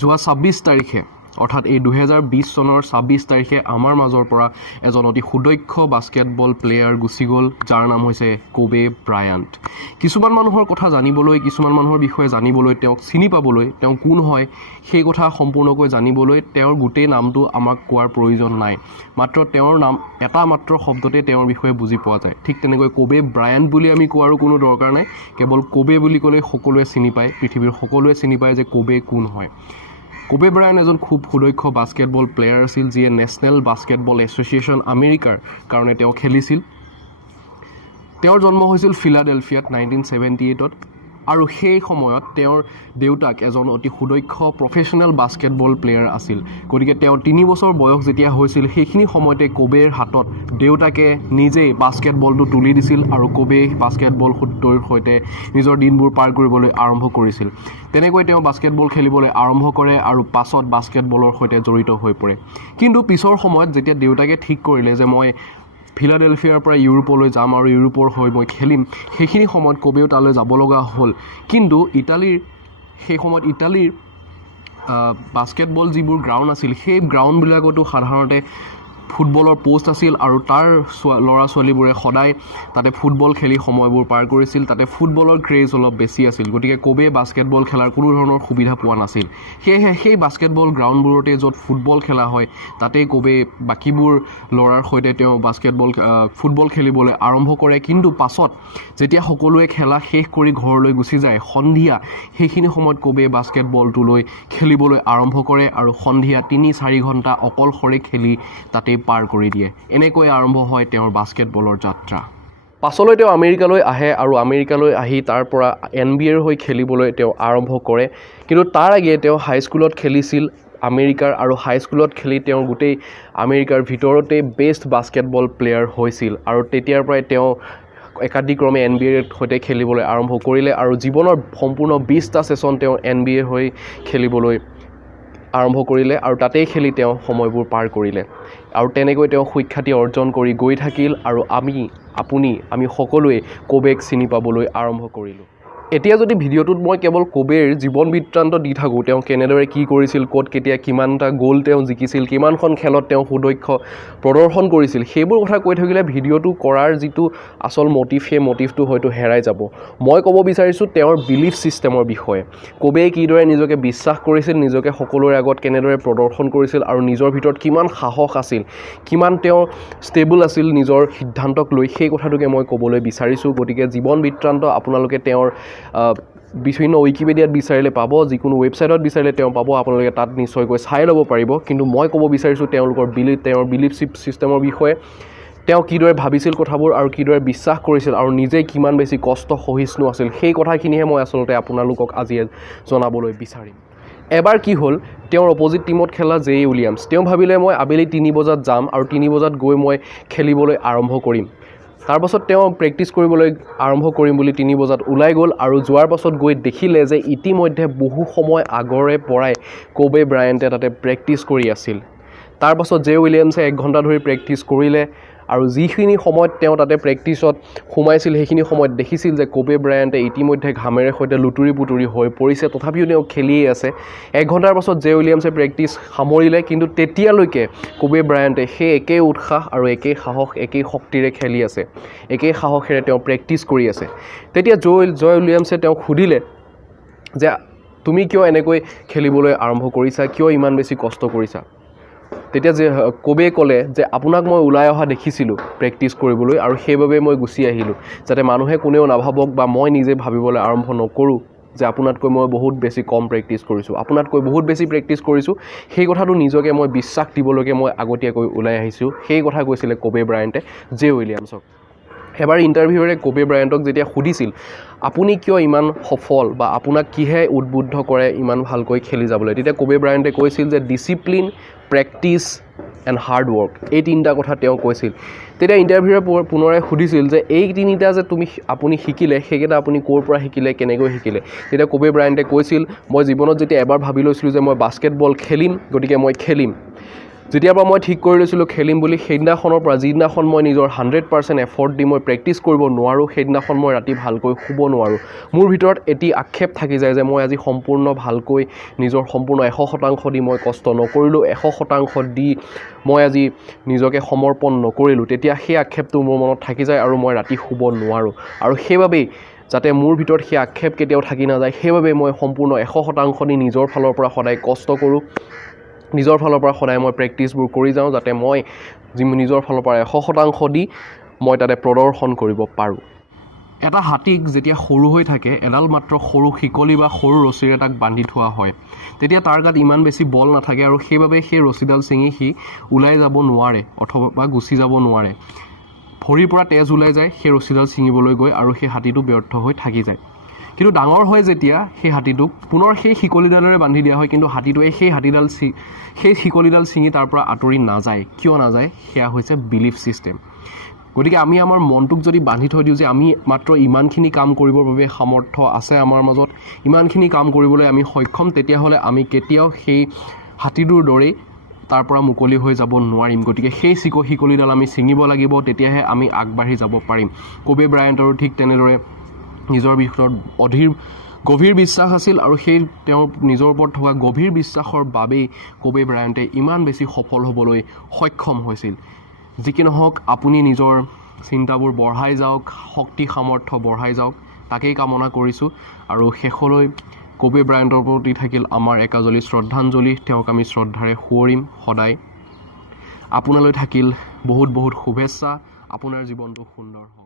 যোৱা 26 তাৰিখে অৰ্থাৎ এই 2020 চনৰ 26 তাৰিখে আমাৰ মাজৰ পৰা এজন অতি সুদক্ষ বাস্কেটবল প্লেয়াৰ গুচি গ'ল, যাৰ নাম হৈছে কোবে ব্ৰায়াণ্ট। কিছুমান মানুহৰ কথা জানিবলৈ, কিছুমান মানুহৰ বিষয়ে জানিবলৈ, তেওঁক চিনি পাবলৈ, তেওঁ কোন হয় সেই কথা সম্পূৰ্ণকৈ জানিবলৈ তেওঁৰ গোটেই নামটো আমাক কোৱাৰ প্ৰয়োজন নাই। মাত্ৰ তেওঁৰ নাম এটা মাত্ৰ শব্দতে তেওঁৰ বিষয়ে বুজি পোৱা যায়। ঠিক তেনেকৈ কোবে ব্ৰায়াণ্ট বুলি আমি কোৱাৰো কোনো দৰকাৰ নাই, কেৱল কোবে বুলি ক'লে সকলোৱে চিনি পায়, পৃথিৱীৰ সকলোৱে চিনি পায় যে কোবে কোন হয়। কোবে ব্ৰায়াণ্ট এজন খুব সুদক্ষ বাস্কেটবল প্লেয়াৰ আছিল, যিয়ে নেশ্যনেল বাস্কেটবল এছ'চিয়েশ্যন আমেৰিকাৰ কাৰণে তেওঁ খেলিছিল। তেওঁৰ জন্ম হৈছিল ফিলাডেলফিয়াত 1978ত, আৰু সেই সময়ত তেওঁৰ দেউতাক এজন অতি সুদক্ষ প্ৰফেশ্যনেল বাস্কেটবল প্লেয়াৰ আছিল। গতিকে তেওঁ 3 বছৰ বয়স যেতিয়া হৈছিল সেইখিনি সময়তে কোবেৰ হাতত দেউতাকে নিজেই বাস্কেটবলটো তুলি দিছিল আৰু কোবে বাস্কেটবলৰ সৈতে নিজৰ দিনবোৰ পাৰ কৰিবলৈ আৰম্ভ কৰিছিল। তেনেকৈ তেওঁ বাস্কেটবল খেলিবলৈ আৰম্ভ কৰে আৰু পাছত বাস্কেটবলৰ সৈতে জড়িত হৈ পৰে। কিন্তু পিছৰ সময়ত যেতিয়া দেউতাকে ঠিক কৰিলে যে মই ফিলাডেলফিয়াৰ পৰা ইউৰোপলৈ যাম আৰু ইউৰোপৰ হৈ মই খেলিম, সেইখিনি সময়ত কোবেও তালৈ যাব লগা হ'ল। কিন্তু সেই সময়ত ইটালীৰ বাস্কেটবল যিবোৰ গ্ৰাউণ্ড আছিল সেই গ্ৰাউণ্ডবিলাকতো সাধাৰণতে ফুটবলৰ পোষ্ট আছিল আৰু তাৰ ল'ৰা ছোৱালীবোৰে সদায় তাতে ফুটবল খেলি সময়বোৰ পাৰ কৰিছিল। তাতে ফুটবলৰ ক্ৰেজ অলপ বেছি আছিল, গতিকে কোবে বাস্কেটবল খেলাৰ কোনো ধৰণৰ সুবিধা পোৱা নাছিল। সেয়েহে সেই বাস্কেটবল গ্ৰাউণ্ডবোৰতে য'ত ফুটবল খেলা হয় তাতেই কোবে বাকীবোৰ ল'ৰাৰ সৈতে তেওঁ ফুটবল খেলিবলৈ আৰম্ভ কৰে। কিন্তু পাছত যেতিয়া সকলোৱে খেলা শেষ কৰি ঘৰলৈ গুচি যায় সন্ধিয়া, সেইখিনি সময়ত কোবে বাস্কেটবলটো লৈ খেলিবলৈ আৰম্ভ কৰে আৰু সন্ধিয়া 3-4 ঘণ্টা অকলশৰে খেলি তাতেই পাৰ কৰি দিয়ে। এনেকৈ আৰম্ভ হয় তেওঁৰ বাস্কেটবলৰ যাত্ৰা। পাছলৈ তেওঁ আমেৰিকালৈ আহে আৰু আমেৰিকালৈ আহি তাৰ পৰা NBA হৈ খেলিবলৈ তেওঁ আৰম্ভ কৰে। কিন্তু তাৰ আগেয়ে তেওঁ হাইস্কুলত খেলিছিল আমেৰিকাৰ, আৰু হাইস্কুলত খেলি তেওঁ গোটেই আমেৰিকাৰ ভিতৰতে বেষ্ট বাস্কেটবল প্লেয়াৰ হৈছিল। আৰু তেতিয়াৰ পৰাই তেওঁ একাদিক্ৰমে NBAৰ সৈতে খেলিবলৈ আৰম্ভ কৰিলে আৰু জীৱনৰ সম্পূৰ্ণ 20টা ছেছন তেওঁ NBA হৈ খেলিবলৈ আৰম্ভ কৰিলে আৰু তাতেই খেলি তেওঁ সময়বোৰ পাৰ কৰিলে। আৰু তেনেকৈ তেওঁ সুখ্যাতি অৰ্জন কৰি গৈ থাকিল আৰু আমি সকলোৱে কোবেক চিনি পাবলৈ আৰম্ভ কৰিলোঁ। এতিয়া যদি ভিডিঅ'টোত মই কেৱল কোবেৰ জীৱন বৃত্তান্ত দি থাকোঁ, তেওঁ কেনেদৰে কি কৰিছিল, ক'ত কেতিয়া কিমানটা গ'ল তেওঁ জিকিছিল, কিমানখন খেলত তেওঁ সুদক্ষ প্ৰদৰ্শন কৰিছিল, সেইবোৰ কথা কৈ থাকিলে ভিডিঅ'টো কৰাৰ যিটো আচল মটিভ, সেই মটিভটো হয়তো হেৰাই যাব। মই ক'ব বিচাৰিছোঁ তেওঁৰ বিলিফ ছিষ্টেমৰ বিষয়ে। কোবে কিদৰে নিজকে বিশ্বাস কৰিছিল, নিজকে সকলোৰে আগত কেনেদৰে প্ৰদৰ্শন কৰিছিল আৰু নিজৰ ভিতৰত কিমান সাহস আছিল, কিমান তেওঁ ষ্টেবল আছিল নিজৰ সিদ্ধান্তক লৈ, সেই কথাটোকে মই ক'বলৈ বিচাৰিছোঁ। গতিকে জীৱন বৃত্তান্ত আপোনালোকে তেওঁৰ বিভিন্ন উইকিপিডিয়াত বিচাৰিলে পাব, যিকোনো ৱেবছাইটত বিচাৰিলে তেওঁ পাব, আপোনালোকে তাত নিশ্চয়কৈ চাই ল'ব পাৰিব। কিন্তু মই ক'ব বিচাৰিছোঁ তেওঁৰ বিলিফ ছিষ্টেমৰ বিষয়ে। তেওঁ কিদৰে ভাবিছিল কথাবোৰ আৰু কিদৰে বিশ্বাস কৰিছিল আৰু নিজে কিমান বেছি কষ্ট সহিষ্ণু আছিল, সেই কথাখিনিহে মই আচলতে আপোনালোকক আজি জনাবলৈ বিচাৰিম। এবাৰ কি হ'ল, তেওঁৰ অপ'জিট টীমত খেলা জে উইলিয়ামছ, তেওঁ ভাবিলে মই আবেলি 3 বজাত যাম আৰু 3 বজাত গৈ মই খেলিবলৈ আৰম্ভ কৰিম। তাৰপাছত তেওঁ প্ৰেক্টিছ কৰিবলৈ আৰম্ভ কৰিম বুলি 3 বজাত ওলাই গ'ল আৰু যোৱাৰ পাছত গৈ দেখিলে যে ইতিমধ্যে বহু সময় আগৰে পৰাই কোবে ব্ৰায়াণ্টে তাতে প্ৰেক্টিছ কৰি আছিল। তাৰপাছত জে উইলিয়ামছে 1 ঘণ্টা ধৰি প্ৰেক্টিছ কৰিলে আৰু যিখিনি সময়ত তেওঁ তাতে প্ৰেক্টিছত সোমাইছিল সেইখিনি সময়ত দেখিছিল যে কোবে ব্ৰায়াণ্টে ইতিমধ্যে ঘামেৰে সৈতে লুতুৰি পুতুৰি হৈ পৰিছে, তথাপিও তেওঁ খেলিয়েই আছে। 1 ঘণ্টাৰ পাছত জে উইলিয়ামছে প্ৰেক্টিছ সামৰিলে, কিন্তু তেতিয়ালৈকে কোবে ব্ৰায়াণ্টে সেই একেই উৎসাহ আৰু একেই সাহস, একেই শক্তিৰে খেলি আছে, একেই সাহসেৰে তেওঁ প্ৰেক্টিছ কৰি আছে। তেতিয়া জয় উইলিয়ামছে তেওঁক সুধিলে যে তুমি কিয় এনেকৈ খেলিবলৈ আৰম্ভ কৰিছা, কিয় ইমান বেছি কষ্ট কৰিছা? তেতিয়া যে কোবে ক'লে যে আপোনাক মই ওলাই অহা দেখিছিলোঁ প্ৰেক্টিছ কৰিবলৈ আৰু সেইবাবে মই গুচি আহিলোঁ, যাতে মানুহে কোনেও নাভাবক বা মই নিজে ভাবিবলৈ আৰম্ভ নকৰোঁ যে আপোনাতকৈ মই বহুত বেছি কম প্ৰেক্টিছ কৰিছোঁ, আপোনাতকৈ বহুত বেছি প্ৰেক্টিছ কৰিছোঁ, সেই কথাটো নিজকে মই বিশ্বাস দিবলৈকে মই আগতীয়াকৈ ওলাই আহিছোঁ। সেই কথা কৈছিলে কোবে ব্ৰায়াণ্টে জে উইলিয়ামছক। এবাৰ ইণ্টাৰভিউৰে কোবে ব্ৰায়াণ্টক যেতিয়া সুধিছিল আপুনি কিয় ইমান সফল বা আপোনাক কিহে উদ্বুদ্ধ কৰে ইমান ভালকৈ খেলি যাবলৈ, তেতিয়া কোবে ব্ৰায়াণ্টে কৈছিল যে discipline, practice and hard work, এই 3টা কথা তেওঁ কৈছিল। তেতিয়া ইণ্টাৰভিউৰে পুনৰাই সুধিছিল যে এই 3টা যে আপুনি শিকিলে, সেইকেইটা আপুনি ক'ৰ পৰা শিকিলে, কেনেকৈ শিকিলে? তেতিয়া কোবে ব্ৰায়াণ্টে কৈছিল মই জীৱনত যেতিয়া এবাৰ ভাবি লৈছিলোঁ যে মই বাস্কেটবল খেলিম, গতিকে মই খেলিম। যেতিয়াৰ পৰা মই ঠিক কৰি লৈছিলোঁ খেলিম বুলি সেইদিনাখনৰ পৰা যিদিনাখন মই নিজৰ 100% এফৰ্ট দি মই প্ৰেক্টিছ কৰিব নোৱাৰোঁ সেইদিনাখন মই ৰাতি ভালকৈ শুব নোৱাৰোঁ মোৰ ভিতৰত এটি আক্ষেপ থাকি যায় যে মই আজি সম্পূৰ্ণ ভালকৈ নিজৰ সম্পূৰ্ণ 100% দি মই কষ্ট নকৰিলোঁ 100% দি মই আজি নিজকে সমৰ্পণ নকৰিলোঁ তেতিয়া সেই আক্ষেপটো মোৰ মনত থাকি যায় আৰু মই ৰাতি শুব নোৱাৰোঁ আৰু সেইবাবেই যাতে মোৰ ভিতৰত সেই আক্ষেপ কেতিয়াও থাকি নাযায় সেইবাবে মই সম্পূৰ্ণ 100% দি নিজৰ ফালৰ পৰা সদায় কষ্ট কৰোঁ নিজৰ ফালৰ পৰা সদায় মই প্ৰেক্টিছবোৰ কৰি যাওঁ যাতে মই নিজৰ ফালৰ পৰা 100% দি মই তাতে প্ৰদৰ্শন কৰিব পাৰোঁ এটা হাতীক যেতিয়া সৰু হৈ থাকে এডাল মাত্ৰ সৰু শিকলি বা সৰু ৰছীৰে তাক বান্ধি থোৱা হয় তেতিয়া তাৰ গাত ইমান বেছি বল নাথাকে আৰু সেইবাবে সেই ৰছীডাল ছিঙি সি ওলাই যাব নোৱাৰে অথবা গুচি যাব নোৱাৰে ভৰিৰ পৰা তেজ ওলাই যায় সেই ৰছীডাল ছিঙিবলৈ গৈ আৰু সেই হাতীটো ব্যৰ্থ হৈ থাকি যায় কিন্তু ডাঙৰ হয় যেতিয়া সেই হাতীটোক পুনৰ সেই শিকলিডালেৰে বান্ধি দিয়া হয় কিন্তু হাতীটোৱে সেই শিকলিডাল ছিঙি তাৰ পৰা আঁতৰি নাযায় কিয় নাযায় সেয়া হৈছে বিলিফ ছিষ্টেম গতিকে আমি আমাৰ মনটোক যদি বান্ধি থৈ দিওঁ যে আমি মাত্ৰ ইমানখিনি কাম কৰিবৰ বাবে সামৰ্থ্য আছে আমাৰ মাজত ইমানখিনি কাম কৰিবলৈ আমি সক্ষম তেতিয়াহ'লে আমি কেতিয়াও সেই হাতীটোৰ দৰেই তাৰ পৰা মুকলি হৈ যাব নোৱাৰিম গতিকে সেই শিকলিডাল আমি ছিঙিব লাগিব তেতিয়াহে আমি আগবাঢ়ি যাব পাৰিম কোবে ব্ৰায়াণ্টৰো ঠিক তেনেদৰে নিজৰ ভিতৰত গভীৰ বিশ্বাস আছিল আৰু সেই তেওঁৰ নিজৰ ওপৰত থকা গভীৰ বিশ্বাসৰ বাবেই কোবে ব্ৰায়াণ্টে ইমান বেছি সফল হ'বলৈ সক্ষম হৈছিল যি কি নহওক আপুনি নিজৰ চিন্তাবোৰ বঢ়াই যাওক শক্তি সামৰ্থ্য বঢ়াই যাওক তাকেই কামনা কৰিছোঁ আৰু শেষলৈ কোবে ব্ৰায়াণ্টৰ প্ৰতি থাকিল আমাৰ একাজলি শ্ৰদ্ধাঞ্জলি তেওঁক আমি শ্ৰদ্ধাৰে সোঁৱৰিম সদায় আপোনালৈ থাকিল বহুত বহুত শুভেচ্ছা আপোনাৰ জীৱনটো সুন্দৰ হওক